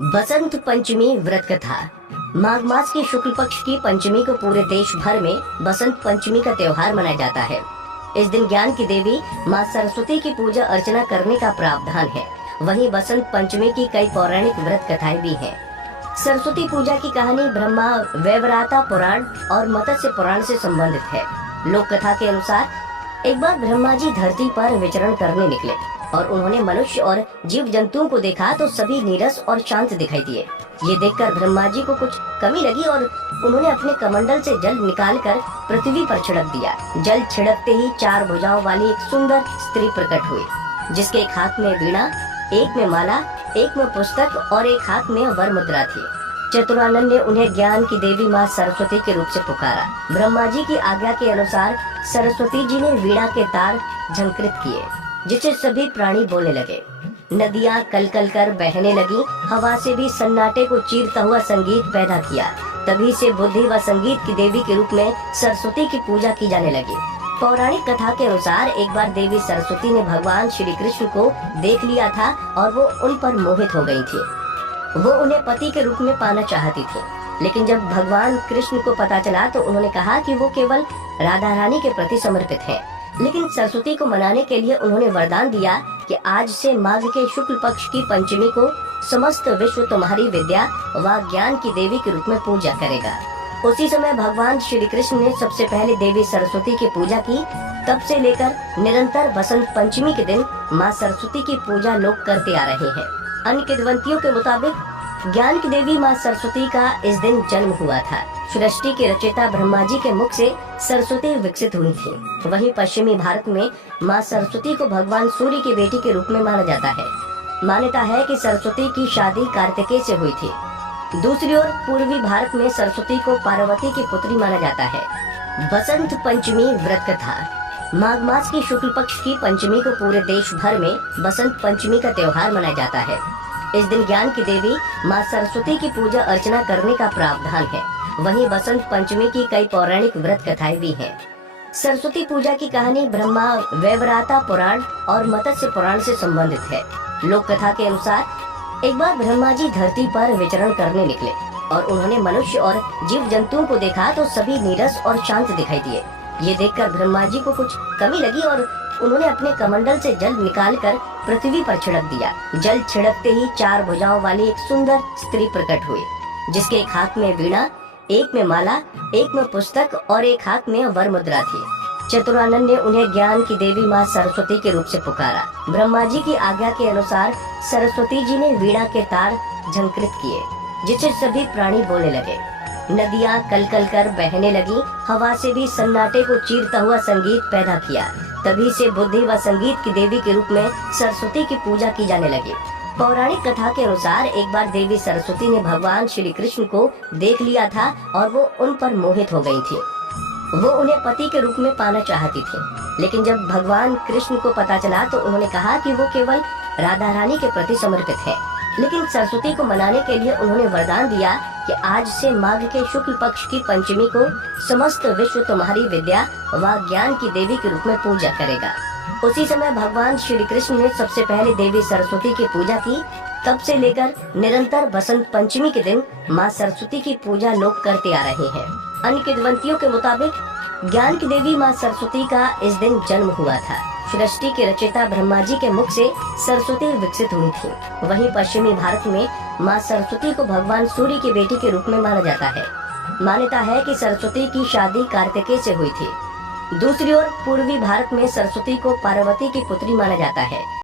बसंत पंचमी व्रत कथा। माघ मास की शुक्ल पक्ष की पंचमी को पूरे देश भर में बसंत पंचमी का त्योहार मनाया जाता है। इस दिन ज्ञान की देवी माँ सरस्वती की पूजा अर्चना करने का प्रावधान है। वहीं बसंत पंचमी की कई पौराणिक व्रत कथाएं भी हैं। सरस्वती पूजा की कहानी ब्रह्मा वैवराता पुराण और मत्स्य पुराण से संबंधित है। लोक कथा के अनुसार एक बार ब्रह्मा जी धरती पर विचरण करने निकले और उन्होंने मनुष्य और जीव जंतुओं को देखा तो सभी नीरस और शांत दिखाई दिए। ये देखकर ब्रह्मा जी को कुछ कमी लगी और उन्होंने अपने कमंडल से जल निकालकर पृथ्वी पर छिड़क दिया। जल छिड़कते ही 4 भुजाओं वाली एक सुंदर स्त्री प्रकट हुई, जिसके एक हाथ में वीणा, एक में माला, एक में पुस्तक और एक हाथ में वर मुद्रा थी। चतुरानन ने उन्हें ज्ञान की देवी माँ सरस्वती के रूप से पुकारा। ब्रह्मा जी की आज्ञा के अनुसार सरस्वती जी ने वीणा के तार झंकृत किए, जिससे सभी प्राणी बोलने लगे। नदियाँ कलकल कर बहने लगी। हवा से भी सन्नाटे को चीरता हुआ संगीत पैदा किया। तभी से बुद्धि व संगीत की देवी के रूप में सरस्वती की पूजा की जाने लगी। पौराणिक कथा के अनुसार एक बार देवी सरस्वती ने भगवान श्री कृष्ण को देख लिया था और वो उन पर मोहित हो गई थी। वो उन्हें पति के रूप में पाना चाहती थी, लेकिन जब भगवान कृष्ण को पता चला तो उन्होंने कहा कि वो केवल राधा रानी के प्रति समर्पित है। लेकिन सरस्वती को मनाने के लिए उन्होंने वरदान दिया कि आज से माघ के शुक्ल पक्ष की पंचमी को समस्त विश्व तुम्हारी विद्या व ज्ञान की देवी के रूप में पूजा करेगा। उसी समय भगवान श्री कृष्ण ने सबसे पहले देवी सरस्वती की पूजा की। तब से लेकर निरंतर बसंत पंचमी के दिन माँ सरस्वती की पूजा लोग करते आ रहे हैं। अन्य किंवदंतियों के मुताबिक ज्ञान की देवी माँ सरस्वती का इस दिन जन्म हुआ था। सृष्टि के रचयिता ब्रह्मा जी के मुख से सरस्वती विकसित हुई थी। वहीं पश्चिमी भारत में माँ सरस्वती को भगवान सूर्य की बेटी के रूप में माना जाता है। मान्यता है कि सरस्वती की शादी कार्तिकेय से हुई थी। दूसरी ओर पूर्वी भारत में सरस्वती को पार्वती की पुत्री माना जाता है। बसंत पंचमी व्रत कथा। माघ मास की शुक्ल पक्ष की पंचमी को पूरे देश भर में बसंत पंचमी का त्योहार मनाया जाता है। इस दिन ज्ञान की देवी माँ सरस्वती की पूजा अर्चना करने का प्रावधान है। वहीं बसंत पंचमी की कई पौराणिक व्रत कथाएं भी हैं। सरस्वती पूजा की कहानी ब्रह्मा वैवराता पुराण और मत्स्य पुराण से संबंधित है। लोक कथा के अनुसार एक बार ब्रह्मा जी धरती पर विचरण करने निकले और उन्होंने मनुष्य और जीव जंतुओं को देखा तो सभी नीरस और शांत दिखाई दिए। ये देखकर ब्रह्मा जी को कुछ कमी लगी और उन्होंने अपने कमंडल से जल निकालकर पृथ्वी पर छिड़क दिया। जल छिड़कते ही 4 भुजाओं वाली एक सुंदर स्त्री प्रकट हुई, जिसके एक हाथ में वीणा, एक में माला, एक में पुस्तक और एक हाथ में वर मुद्रा थी। चतुरानन ने उन्हें ज्ञान की देवी माँ सरस्वती के रूप से पुकारा। ब्रह्मा जी की आज्ञा के अनुसार सरस्वती जी ने वीणा के तार झंकृत किए, जिससे सभी प्राणी बोलने लगे। नदियाँ कलकल कर बहने लगी। हवा से भी सन्नाटे को चीरता हुआ संगीत पैदा किया। तभी से बुद्धि व संगीत की देवी के रूप में सरस्वती की पूजा की जाने लगी। पौराणिक कथा के अनुसार एक बार देवी सरस्वती ने भगवान श्री कृष्ण को देख लिया था और वो उन पर मोहित हो गई थी। वो उन्हें पति के रूप में पाना चाहती थी, लेकिन जब भगवान कृष्ण को पता चला तो उन्होंने कहा कि वो केवल राधा रानी के प्रति समर्पित है। लेकिन सरस्वती को मनाने के लिए उन्होंने वरदान दिया कि आज से माघ के शुक्ल पक्ष की पंचमी को समस्त विश्व तुम्हारी विद्या व ज्ञान की देवी के रूप में पूजा करेगा। उसी समय भगवान श्री कृष्ण ने सबसे पहले देवी सरस्वती की पूजा की। तब से लेकर निरंतर बसंत पंचमी के दिन माँ सरस्वती की पूजा लोग करते आ रहे हैं। अन्य किंवदंतियों के मुताबिक ज्ञान की देवी माँ सरस्वती का इस दिन जन्म हुआ था। सृष्टि के रचयिता ब्रह्मा जी के मुख से सरस्वती विकसित हुई थी। वहीं पश्चिमी भारत में माँ सरस्वती को भगवान सूर्य की बेटी के रूप में माना जाता है। मान्यता है कि सरस्वती की शादी कार्तिकेय से हुई थी। दूसरी ओर पूर्वी भारत में सरस्वती को पार्वती की पुत्री माना जाता है।